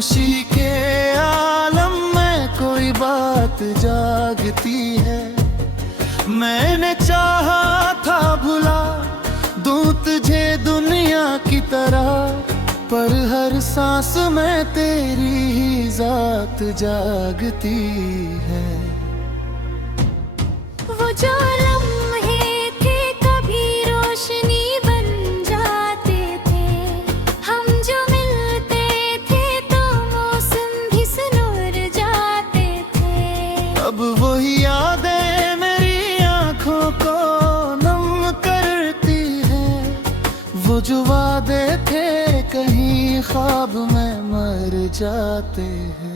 खामोशी के आलम में कोई बात जागती है। मैंने चाहा था भुला दूं तुझे दुनिया की तरह, पर हर सांस में तेरी ही जात जागती है। वो जो लम्हे थे कभी रोशनी बन जाते थे, हम जो मिलते थे तो मौसम भी सुनूर जाते थे। अब वही यादें मेरी आंखों को नम करती हैं, वो जो वादे थे कहीं ख्वाब में मर जाते हैं।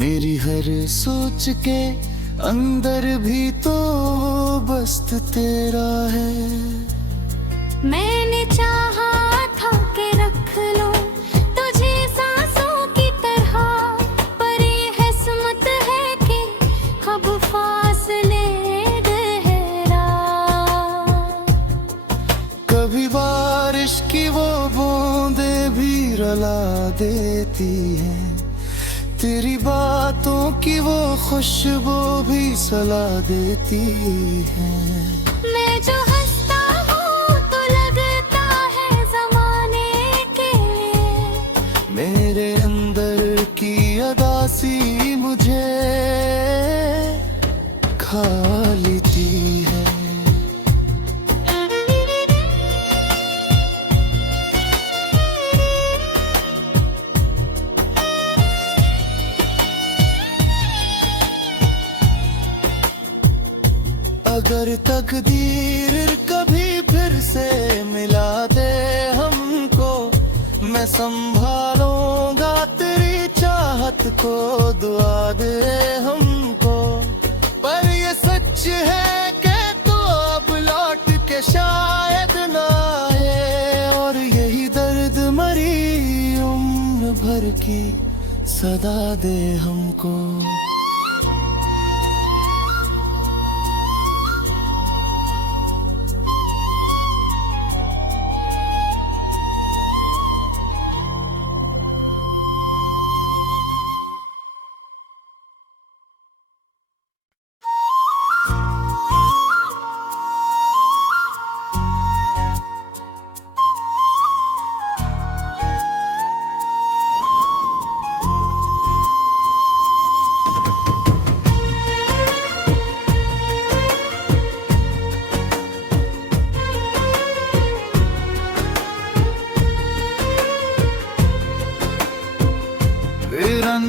मेरी हर सोच के अंदर भी तो बस्त तेरा है। मैंने चाहा था कि रख लो तुझे सांसों की तरह, पर ये किस्मत है कि अब फासले गहरा। कभी बारिश की वो बूंदे भी रुला देती हैं, तेरी बातों की वो खुशबू भी सला देती है। मैं जो हंसता हूँ तो लगता है ज़माने के लिए, मेरे अंदर की अदासी मुझे खा लेती है। अगर तकदीर कभी फिर से मिला दे हमको, मैं संभालूंगा तेरी चाहत को, दुआ दे हमको। पर ये सच है कि तू अब लौट के शायद ना आए, और यही दर्द मरी उम्र भर की सदा दे हमको।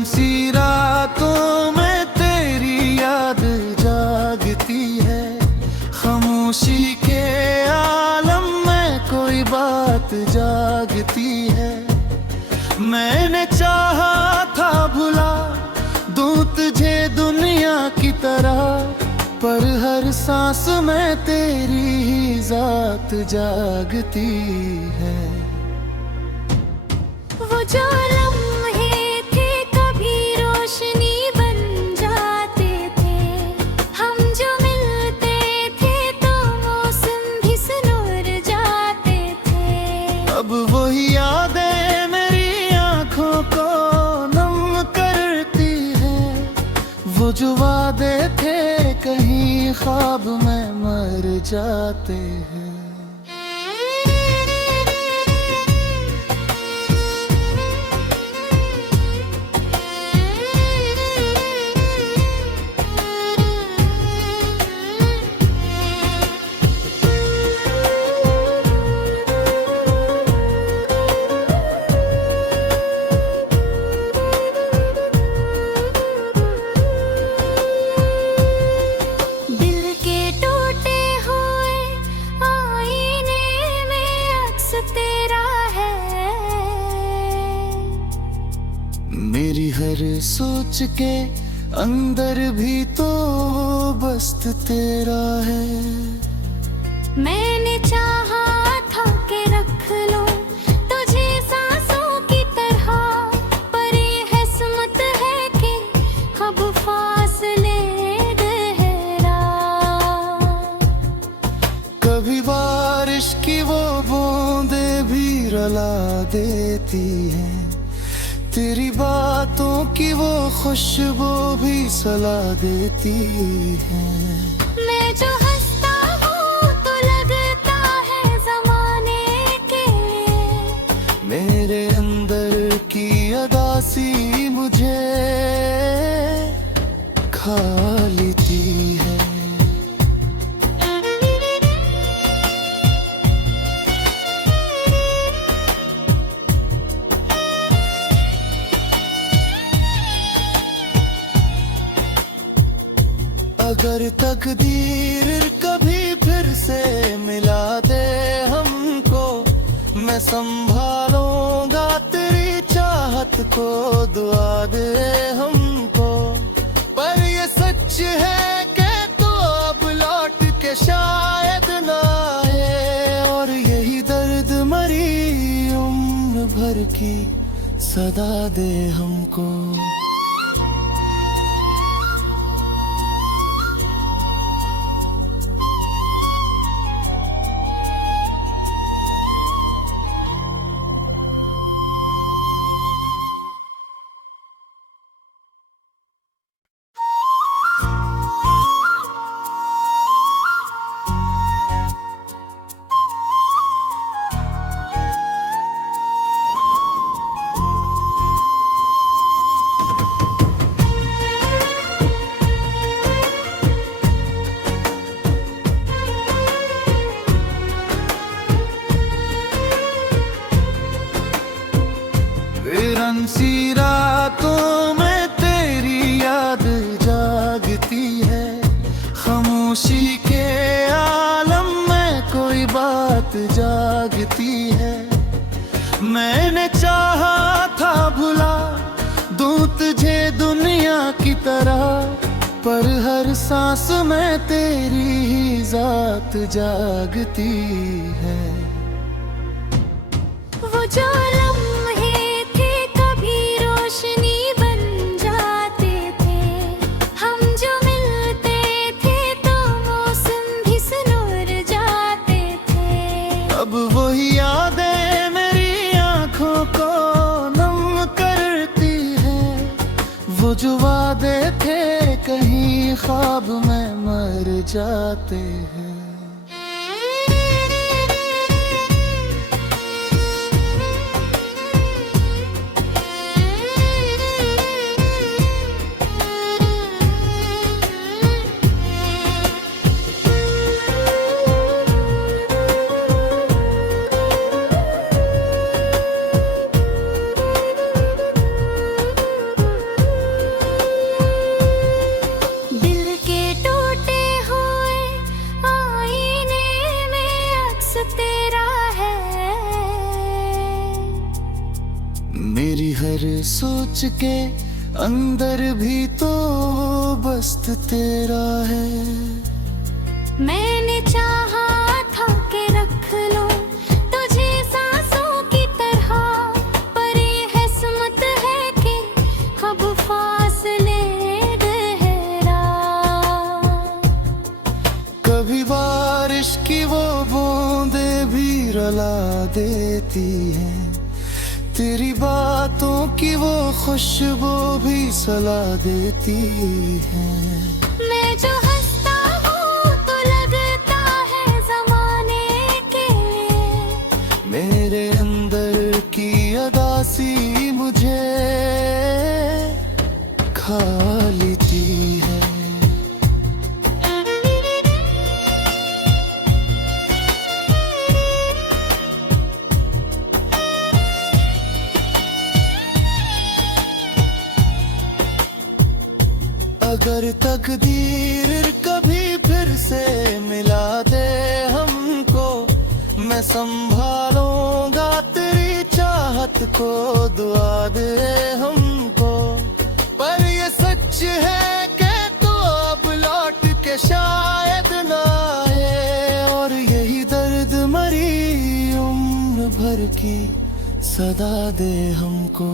सी रातों में तेरी याद जागती है। खामोशी के आलम में कोई बात जागती है। मैंने चाहा था भुला दूं तुझे दुनिया की तरह, पर हर सांस में तेरी ही जात जागती है। वो जो अब वही यादें मेरी आंखों को नम करती हैं, वो जो वादे थे कहीं ख्वाब में मर जाते हैं। सोच के अंदर भी तो बस्त तेरा है। मैंने चाहा था कि रख लो तुझे सांसों की तरह, पर ये किस्मत है कि कब फासले गहरा। कभी बारिश की वो बूंदे भी रुला देती हैं, तेरी बातों की वो खुशबू भी सुला देती है। मैं जो हंसता हूँ तो लगता है जमाने के, मेरे अंदर की अदासी मुझे खा लेती है। अगर तकदीर कभी फिर से मिला दे हमको, मैं संभालूंगा तेरी चाहत को, दुआ दे हमको। पर ये सच है कि तू अब लौट के शायद ना आए, और यही दर्द मरी उम्र भर की सदा दे हमको। सी रातों में तेरी याद जागती है, खामोशी के आलम में कोई बात जागती है। मैंने चाहा था भुला दूं तुझे दुनिया की तरह, पर हर सांस में तेरी ही जात जागती है। वो जो लम्हे थे कभी रोशनी बन जाते थे, हम जो मिलते थे तो मौसम भी सुनूर जाते थे। अब वही यादें मेरी आंखों को नम करती हैं, वो जो वादे थे कहीं ख्वाब में मर जाते हैं। मेरी हर सोच के अंदर भी तो बस्त तेरा है। मैंने चाहा था कि रख लो तुझे सांसों की तरह, पर ये किस्मत है कि कब फासले गहरा। कभी बारिश की वो बूंदे भी रुला देती हैं, तेरी बातों की वो खुशबू भी सुला देती है। मैं जो हंसता हूँ तो लगता है जमाने के, मेरे अंदर की अदासी मुझे खा लेती है। अगर तकदीर कभी फिर से मिला दे हमको, मैं संभालूंगा तेरी चाहत को, दुआ दे हमको। पर ये सच है कि तू अब लौट के शायद ना आए, और यही दर्द मरी उम्र भर की सदा दे हमको।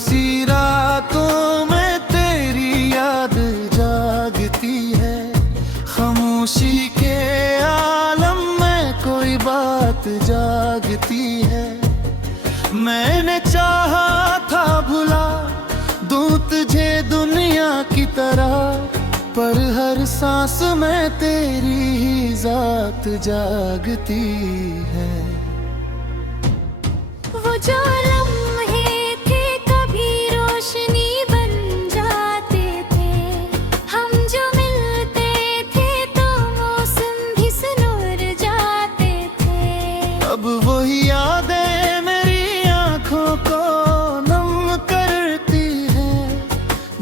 सी रातों में तेरी याद जागती है, खामोशी के आलम में कोई बात जागती है। मैंने चाहा था भुला दूं तुझे दुनिया की तरह, पर हर सांस में तेरी ही जात जागती है। वो जो अब वही यादें मेरी आंखों को नम करती हैं,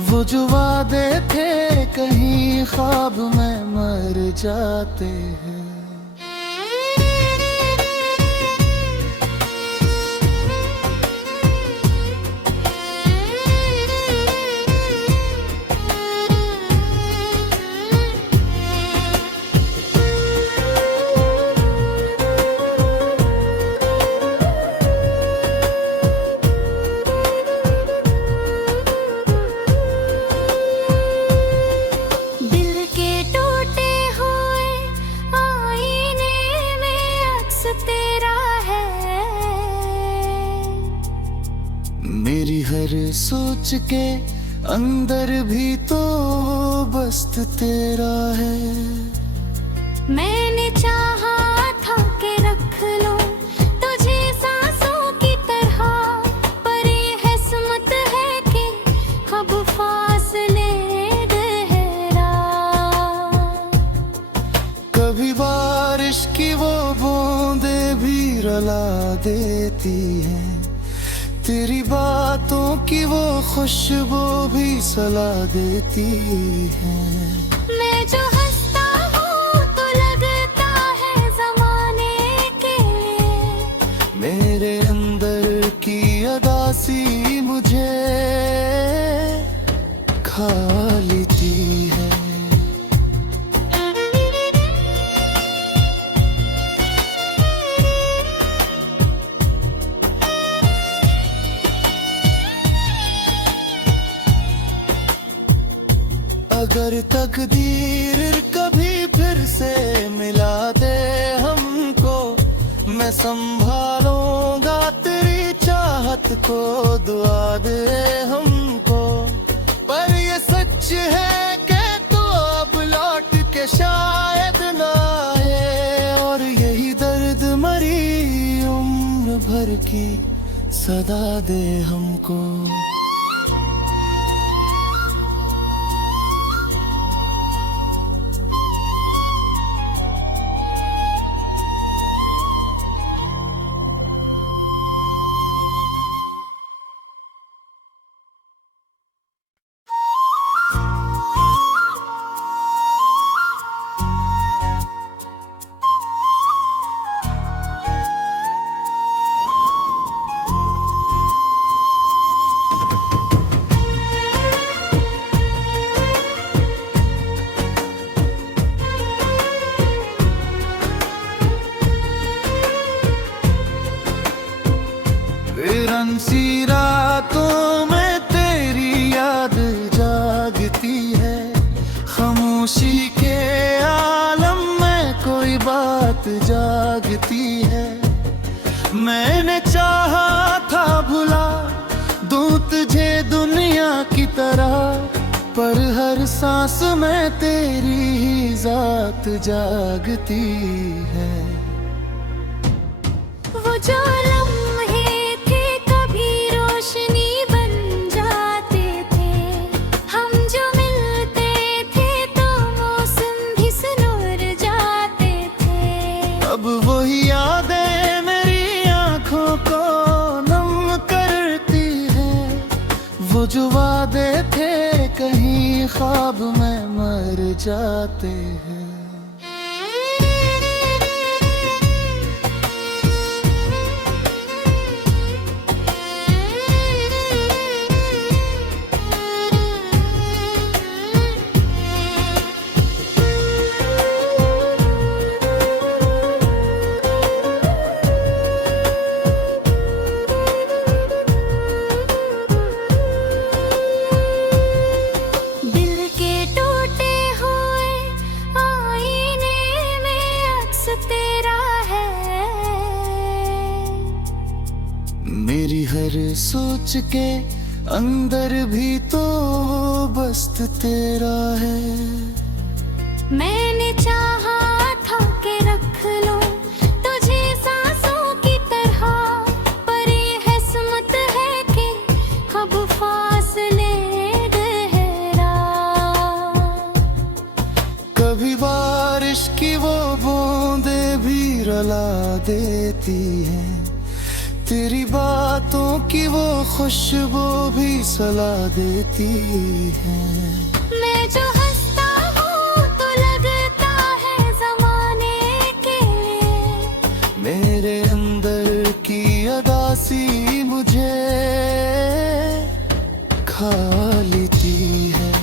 वो जो वादे थे कहीं ख्वाब में मर जाते हैं। मेरी हर सोच के अंदर भी तो बस तेरा है। मैंने चाहा था कि रख लो तुझे सांसों की तरह, पर ये किस्मत है कि कब फासले गहरा। कभी बारिश की वो बूंदे भी रुला देती हैं, तेरी बातों की वो खुशबू भी सला देती है। मैं जो हंसता हूँ तो लगता है ज़माने के लिए, मेरे अंदर की अदासी मुझे खा लेती है। अगर तकदीर कभी फिर से मिला दे हमको, मैं संभालूंगा तेरी चाहत को, दुआ दे हमको। पर ये सच है कि तू अब लौट के शायद ना आए, और यही दर्द मरी उम्र भर की सदा दे हमको। सी रातों में तेरी याद जागती है, खामोशी के आलम में कोई बात जागती है। मैंने चाहा था भुला दूं तुझे दुनिया की तरह, पर हर सांस में तेरी ही जात जागती है। वो जो लम्हे थे कभी रोशनी बन जाते थे, हम जो मिलते थे तो मौसम भी सुनर जाते थे। अब वही यादें मेरी आंखों को नम करती है, वो जो वादे थे कहीं ख्वाब में मर जाते हैं। मेरी हर सोच के अंदर भी तो बस्त तेरा है। मैंने चाहा था कि रख लो तुझे सांसों की तरह, पर ये किस्मत है कि अब फासले गहरा। कभी बारिश की वो बूंदे भी रुला देती है, तेरी बातों की वो खुशबू भी सला देती है। मैं जो हंसता हूँ तो लगता है ज़माने के लिए, मेरे अंदर की अदासी मुझे खा लेती है।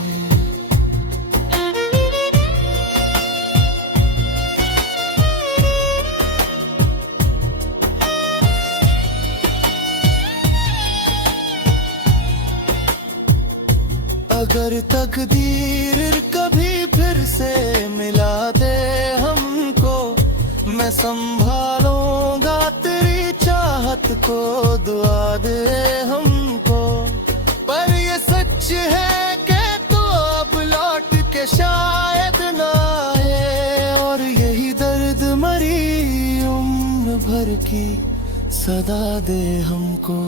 अगर तकदीर कभी फिर से मिला दे हमको, मैं संभालूंगा तेरी चाहत को, दुआ दे हमको। पर ये सच है कि तू अब लौट के शायद ना आए, और यही दर्द मरी उम्र भर की सदा दे हमको।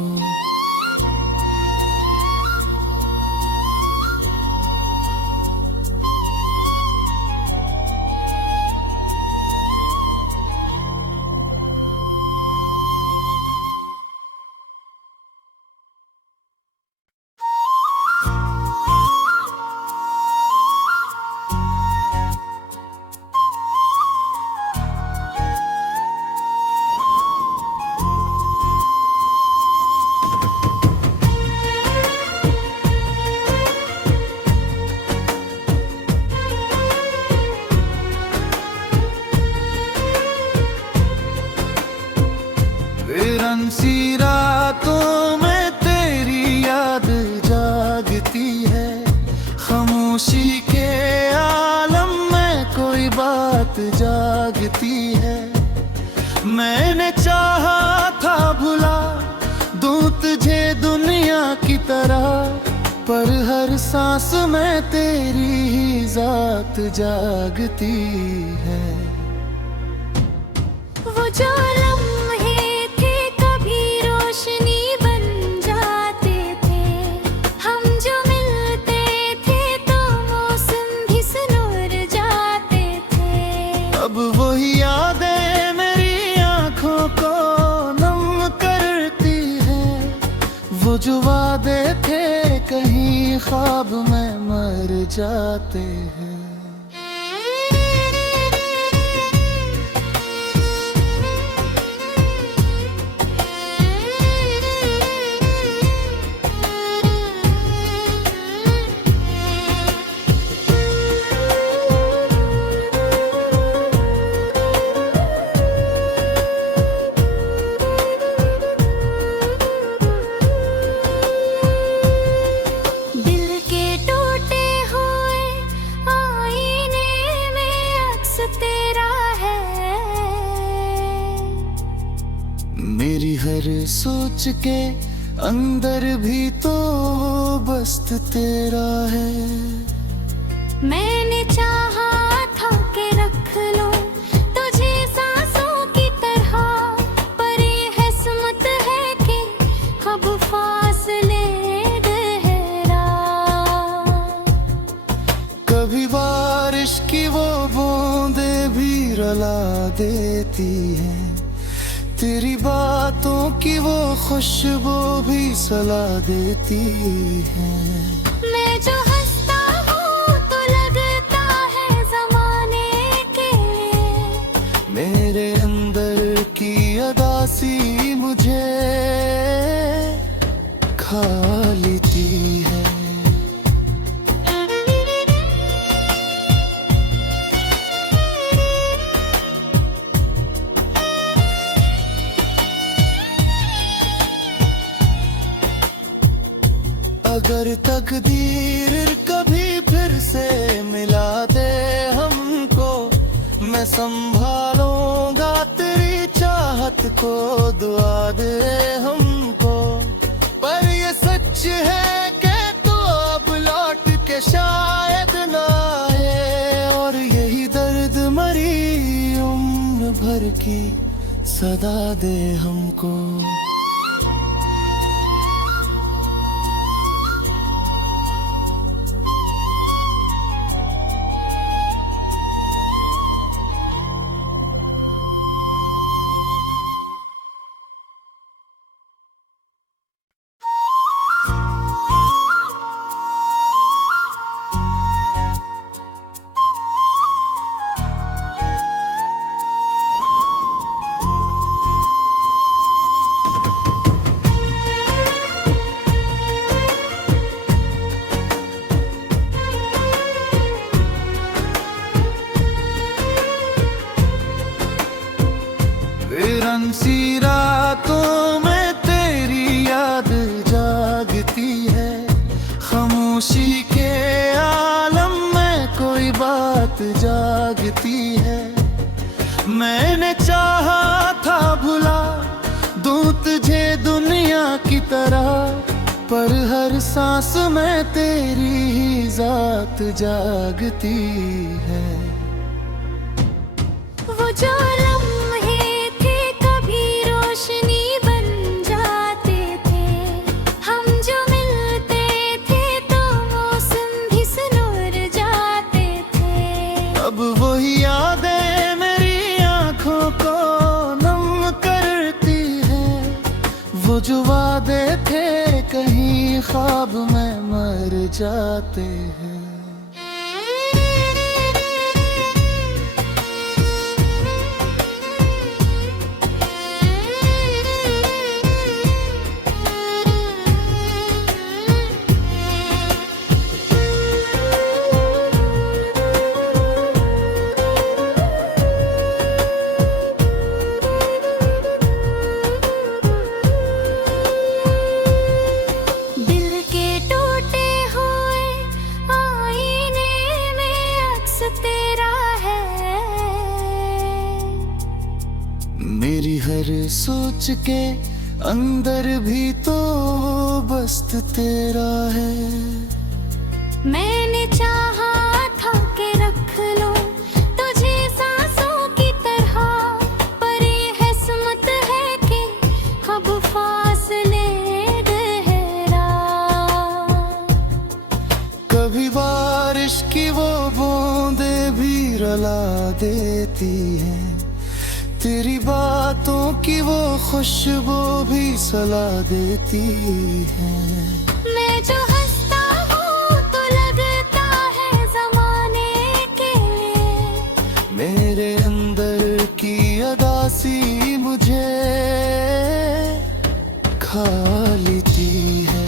सी रातों में तेरी याद जागती है, खामोशी के आलम में कोई बात जागती है। मैंने चाहा था भुला दूं तुझे दुनिया की तरह, पर हर सांस में तेरी ही जात जागती है। वो जो अब वही यादें मेरी आंखों को नम करती है, वो जो वादे थे कहीं ख्वाब में मर जाते हैं। मेरी हर सोच के अंदर भी तो बस्त तेरा है। मैंने चाहा था कि रख लो तुझे सांसों की तरह, पर ये किस्मत है कि कब फासले गहरा। कभी बारिश की वो बूंदे भी रुला देती है, तेरी बातों की वो खुशबू भी सुला देती है। मैं जो हंसता हूँ तो लगता है ज़माने के लिए, मेरे अंदर की अदासी मुझे खा लेती है। अगर तकदीर कभी फिर से मिला दे हमको, मैं संभालूंगा तेरी चाहत को, दुआ दे हमको। पर ये सच है कि तू अब लौट के शायद ना आए, और यही दर्द मरी उम्र भर की सदा दे हमको। सी रातों में तेरी याद जागती है, खामोशी के आलम में कोई बात जागती है। मैंने चाहा था भुला दूं तुझे दुनिया की तरह, पर हर सांस में तेरी ही जात जागती है। वो जो लम्हे थे कभी रोशनी बन जाते थे, हम जो मिलते थे तो मौसम भी सुनूर जाते थे। अब वही यादें मेरी आंखों को नम करती हैं, वो जो वादे थे कहीं ख्वाब में मर जाते हैं। मेरी हर सोच के अंदर भी तो बस्त तेरा है। मैंने चाहा था कि रख लो तुझे सांसों की तरह, पर ये किस्मत है कि कब फासले गहरा। कभी बारिश की वो बूंदे भी रुला देती हैं, तेरी बातों की वो खुशबू भी सुला देती है। मैं जो हंसता हूँ तो लगता है ज़माने के लिए, मेरे अंदर की अदासी मुझे खा लेती है।